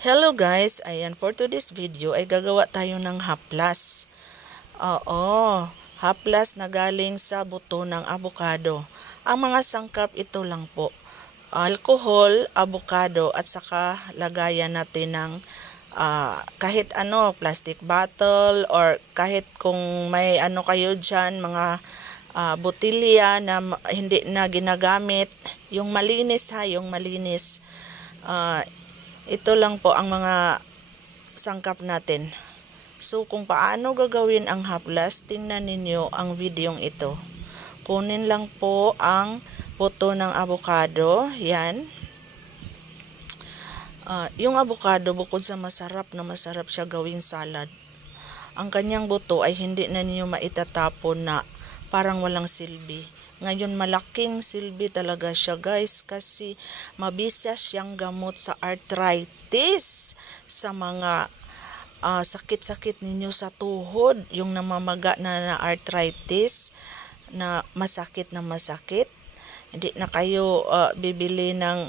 Hello guys, ayan, for today's video ay gagawa tayo ng haplas. Oo, haplas na galing sa buto ng avocado. Ang mga sangkap ito lang po. Alcohol, avocado at saka lagayan natin ng kahit ano, plastic bottle or kahit kung may ano kayo dyan, mga botilya na hindi na ginagamit, yung malinis ha, yung malinis. Ito lang po ang mga sangkap natin. So kung paano gagawin ang haplas, tingnan ninyo ang videong ito. Kunin lang po ang buto ng avocado, yan. Yung avocado, bukod sa masarap siya gawing salad, ang kanyang buto ay hindi na ninyo maitatapon na parang walang silbi. Ngayon malaking silbi talaga siya guys, kasi mabisa siyang gamot sa arthritis, sa mga sakit-sakit ninyo sa tuhod, yung namamaga na arthritis, na masakit. Hindi na kayo bibili ng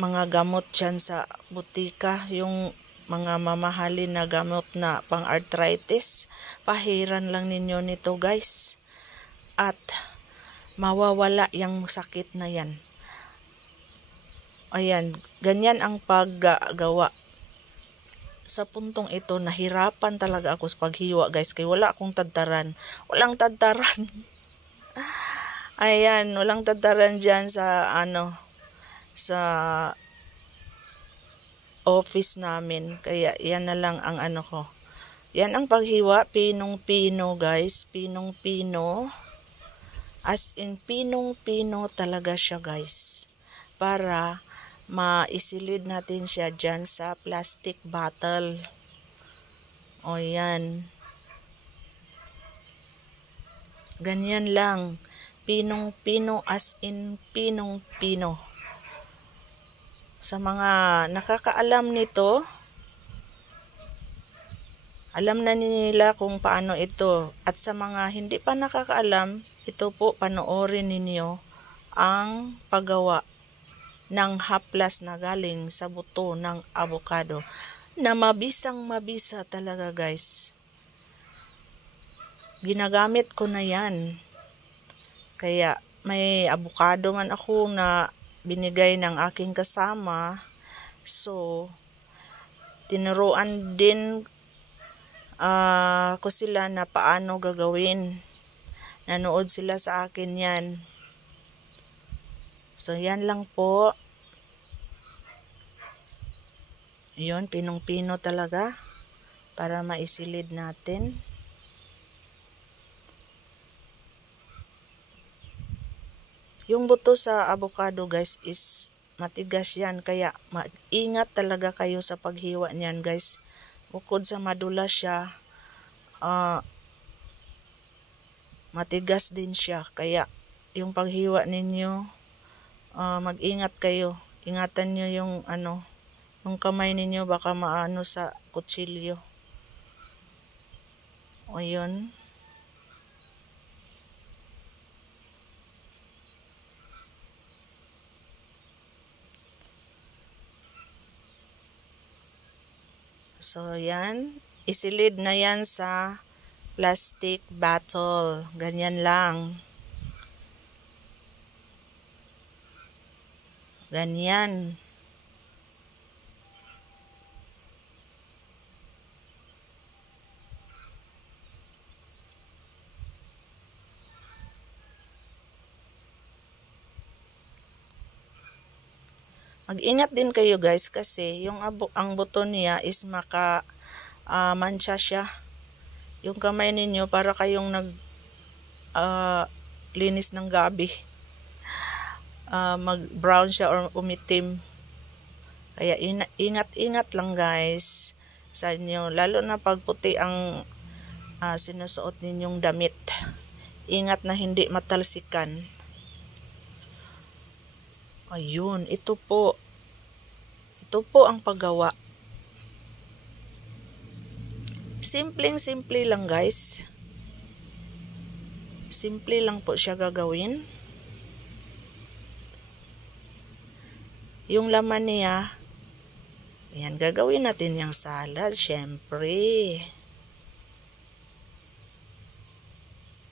mga gamot dyan sa butika, yung mga mamahalin na gamot na pang arthritis. Pahiran lang ninyo nito guys, at mawawala yung sakit na yan. Ayan, ganyan ang paggawa. Sa puntong ito, nahirapan talaga ako sa paghiwa guys, kaya wala akong tadtaran. Walang tadtaran. Ayan, walang tadtaran dyan sa sa office namin. Kaya yan na lang ang ano ko. Yan ang paghiwa, pinong-pino guys, pinong-pino. As in, pinong-pino talaga siya guys. Para maisilid natin siya dyan sa plastic bottle. O yan. Ganyan lang. Pinong-pino, as in, pinong-pino. Sa mga nakakaalam nito, alam na nila kung paano ito. At sa mga hindi pa nakakaalam, ito po, panoorin ninyo ang paggawa ng haplas na galing sa buto ng avocado, na mabisa talaga guys. Ginagamit ko na yan. Kaya may avocado man ako na binigay ng aking kasama. So, tinuruan din ko sila na paano gagawin. Nanood sila sa akin yan. So, yan lang po. Yun, pinong-pino talaga. Para maisilid natin. Yung buto sa avocado guys is matigas yan. Kaya ingat talaga kayo sa paghiwa niyan guys. Bukod sa madulas siya, matigas din siya. Kaya yung paghiwa ninyo, mag-ingat kayo. Ingatan nyo yung yung kamay ninyo, baka maano sa kutsilyo. O yun. So yan, isilid na yan sa plastic bottle. Ganyan lang. Ganyan. Mag-ingat din kayo guys, kasi yung ang buto niya is mantsa siya. Yung kamay ninyo para kayong linis ng gabi. Mag-brown siya or umitim. Kaya ingat lang guys sa inyo, lalo na pag puti ang sinusuot ninyong damit. Ingat na hindi matalsikan. Ayun, ito po ang paggawa. Simple lang guys. Simple lang po siya gagawin. Yung laman niya, Ayan, gagawin natin yung salad, syempre.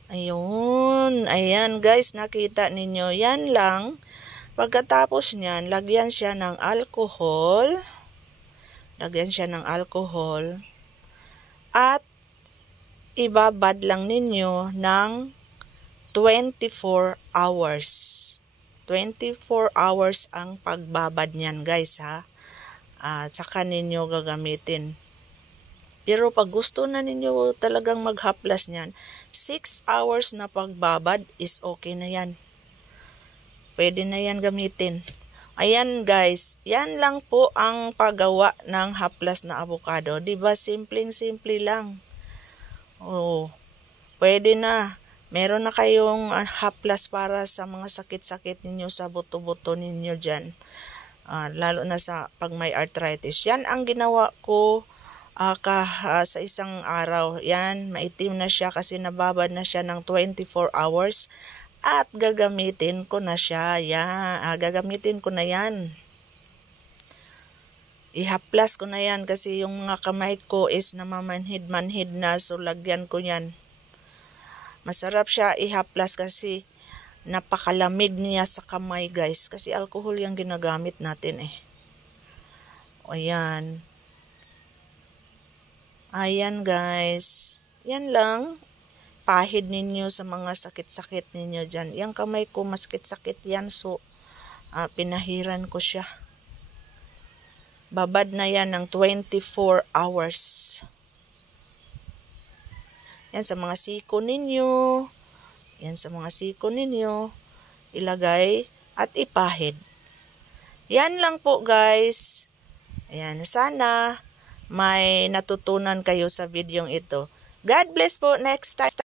Ayun, ayan guys, nakita ninyo, yan lang. Pagkatapos niyan, lagyan siya ng alcohol. At ibabad lang ninyo ng 24 hours. 24 hours ang pagbabad niyan guys ha. Tsaka ninyo gagamitin. Pero pag gusto na ninyo talagang maghaplas niyan, 6 hours na pagbabad is okay na yan. Pwede na yan gamitin. Ayan guys, yan lang po ang paggawa ng haplas na avocado. Diba? Simpleng-simple lang. Oh, pwede na. Meron na kayong haplas para sa mga sakit-sakit ninyo sa buto-buto ninyo dyan. Lalo na sa pag may arthritis. Yan ang ginawa ko sa isang araw. Yan, maitim na siya kasi nababad na siya ng 24 hours. At gagamitin ko na siya. Gagamitin ko na yan. Ihaplas ko na yan kasi yung mga kamay ko is namamanhid-manhid na. So lagyan ko yan. Masarap siya ihaplas kasi napakalamig niya sa kamay guys. Kasi alcohol yung ginagamit natin eh. Ayan. Ayan guys. Yan lang. Pahid ninyo sa mga sakit-sakit ninyo dyan. Yung kamay ko masakit-sakit yan. So pinahiran ko siya. Babad na yan ng 24 hours. Yan sa mga siko ninyo. Ilagay at ipahid. Yan lang po guys. Ayan, sana may natutunan kayo sa videong ito. God bless po. Next time.